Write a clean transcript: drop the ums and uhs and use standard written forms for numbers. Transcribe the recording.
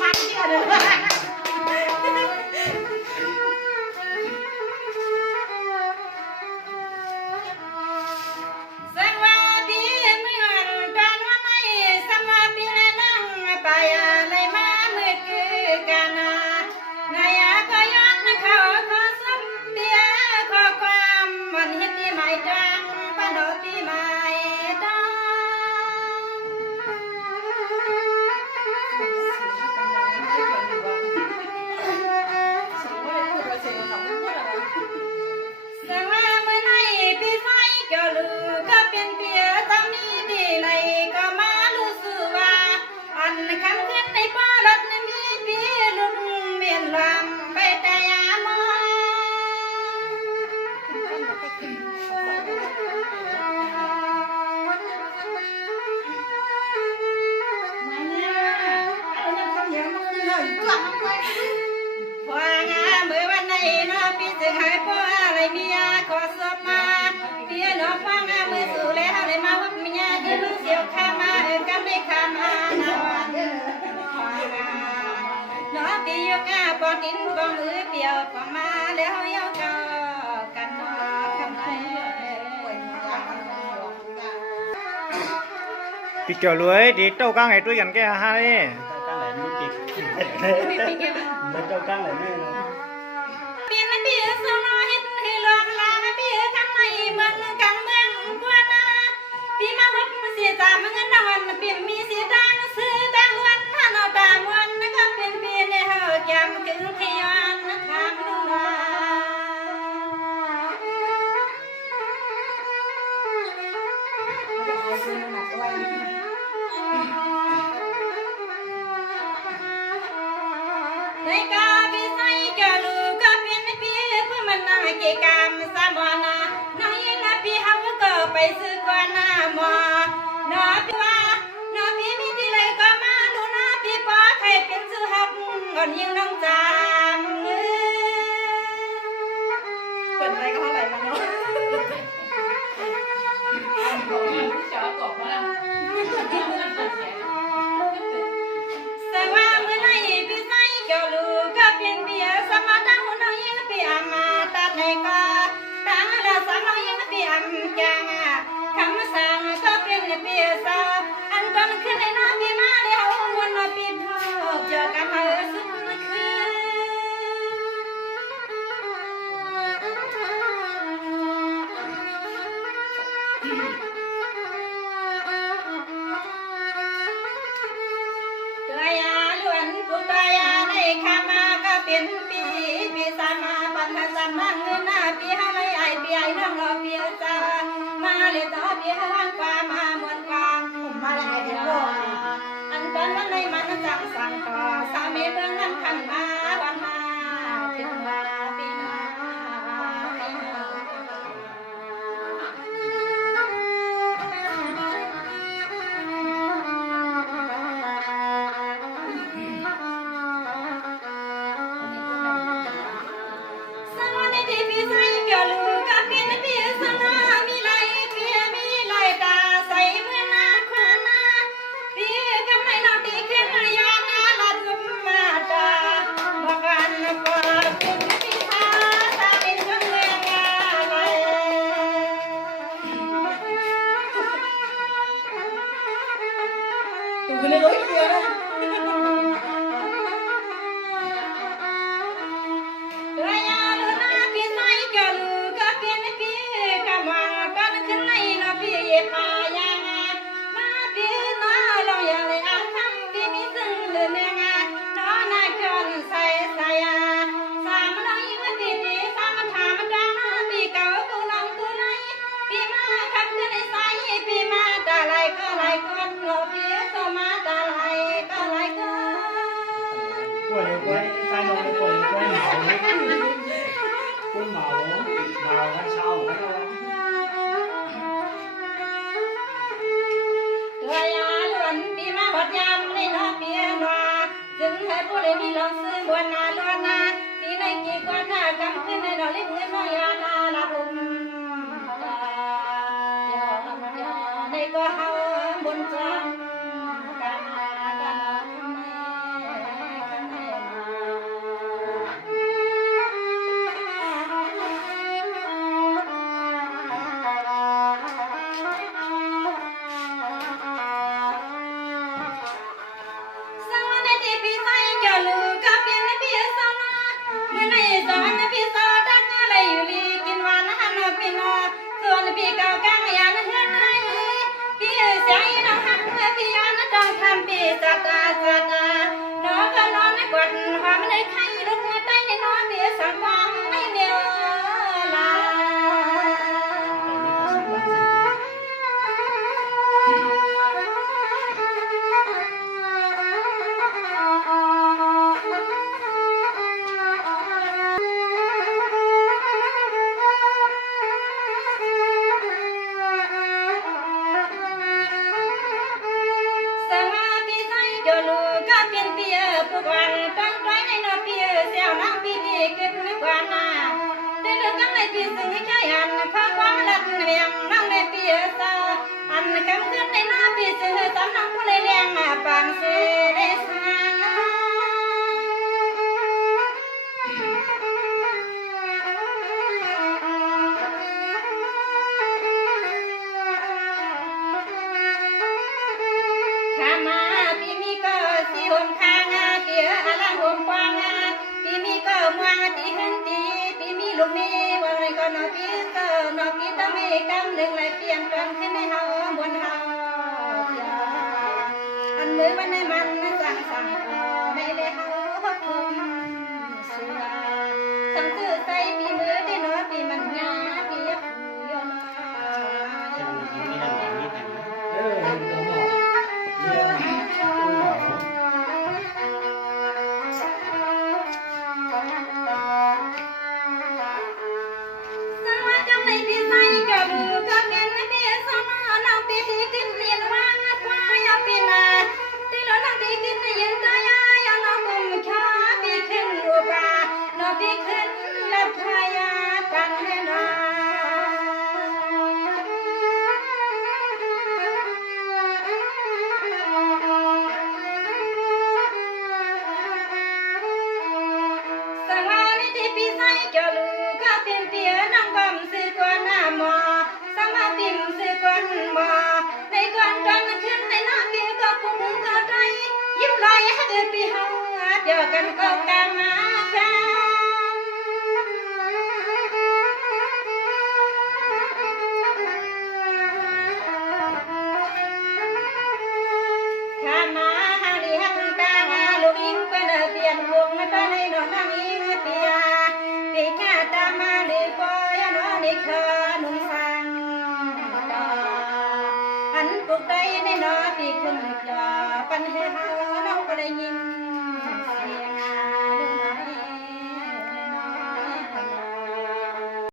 มันเชื่อเลยปอดินกองมือเปียวกองมาแล้วเย้าเจ้ากันนอคำไหนปีเกี่ยวรวยดีเจ้าก้างไอ้ตัวยันแกฮะนี่เจ้าก้างไหลไม่ติดมันเจ้าก้างไหลแน่เนาะปีนปีสมอเห็นให้หลอกลาปีคำไม่เมืองกังเมืองกวนนาปีมาวัดเสียตามันเงินวันปีมีเสียตังซื้อตังวันท่านเอาตามวันก็เป็นปีในเฮาจำถึงที่วันทำลุงในกาพิสัยจะลูกก็เป็นปีเพื่อมันนาเกกามสามวนาน้อยละปีเฮาก็ไปซื้อกว่านาหมอน้อปีว่าน้อปีมีที่เลยก็มาดูน้าปีปอใครเป็นซื้อหักก่อนยิงน้องจามเปิดอะไรก็เท่าไหร่มาเนาะว่าเมื่อไหร่พี่ใส่เกี่ยวลูกก็เป็นเบียสมาตั้งหัวน้องยิงปีอามาตัดในก็ตั้งแล้วสามน้องยิงปีอำจังคำสั่งก็เป็นเบียสาอันตอนขึ้นในน้าพี่มาเลยเอาวนมาปีทอบเจอกันมาสุดคือยาล้วนผู้ตายาในคามาก็เป็นปีปีสามาปันสามังเงินหน้าปีให้ไรไอปีไอน้องรอปีจ้ามาเลยต่อปีให้ว่างกว่ามามวนกามมาเลยเดี๋ยวอันตอนวันในมันจังสั่งต่อสามีเบื้องนั้นขันมาวันมาปีมาปีมาปีมาพี่ใส่เกี่ยวลูกก็เป็นพี่สนามีไหลพี่มีไหลตาใส่เมื่อนาคว้านาพี่กำไรนอตีขึ้นยานาละดุมมาตาบอกกันกว่าคุณพี่ตาตาเป็นคนเมืองอะไรตัวนี้ร้อยเดียวนะปายางมาปีน้าลองอย่าเลยอาทำปีมีซึ่งเดือนเนื้องน้อนาจนใส่ใส่สามน้องยิ่งปีปีสามถามดังปีเก่าตัวน้องตัวไหนปีมาขับขึ้นในสายปีมาตาไหลก็ไหลก้นโลปีโตมาตาไหลก็ไหลก้นกล้วยกล้วยใส่ลงไปกล้วยกล้วยเหมากล้วยเหมาให้เช่าให้เราบดยามในน้องเปียนัวจึงให้ผู้ใดมีลองซื้อบัวนาล้วนนาที่ในกี่กว่าหน้ากำขึ้นในดอกเล็กเงินน้อยานาละบุมในก็เฮาบนจอมกันกัน ซึ่งแค่อันข้าว่าลัดเวียงน้องในปีเศร้าอันคำขึ้นในหน้าปีซึ่งสำนักผู้เลยเลี้ยงปางเสดสานข้ามาปีมีก็สิหมทางเปียอะไรหมกวางปีมีก็มวงตีหันตีปีมีลูกมีวันไรก็นอปีเตอร์นอปีต้องมีกำหนึ่งเลยเปลี่ยนแปลงขึ้นในเฮาบนเฮาอันมือวันในมันสั่งในเลยเฮาทุ่มสัวสั่งซื้อใส่ปีมือที่นอปีมันยาปียผู้ยน ตัวหมอเรียนคุณหมอ สวัสดีในปีใส่ก็ดูก็เป็นในปีสมน้องปีที่ขึ้นเรียนว่างควายปีนาที่เราน้องปีขึ้นยืนก็ยายน้องกุมขาปีขึ้นอุบาน้องปีขึ้นลับพายาปันแน่นอนสวัสดีที่ปีใส่ก็รู้ก็เป็นเปียน้องบอมซื้อกวนหน้าหมอสมาปิมซื้อกวนหมอในกวนตอนขึ้นในน้ำเปียก็ปุ้งก็ใจยิ้มลอยให้เดือปีเฮาเดียวกันก็กามาจ้าข้ามาหาดีหันตาลูกอิงก็เนเปลี่ยนวงตอนให้นอนนั่งอิงเปียปีข้าตามาดีปอยนอนดีขนุ่งสังอันปลุกใจในนอปีขึ้นจอปันให้เฮาน้องก็ได้ยิน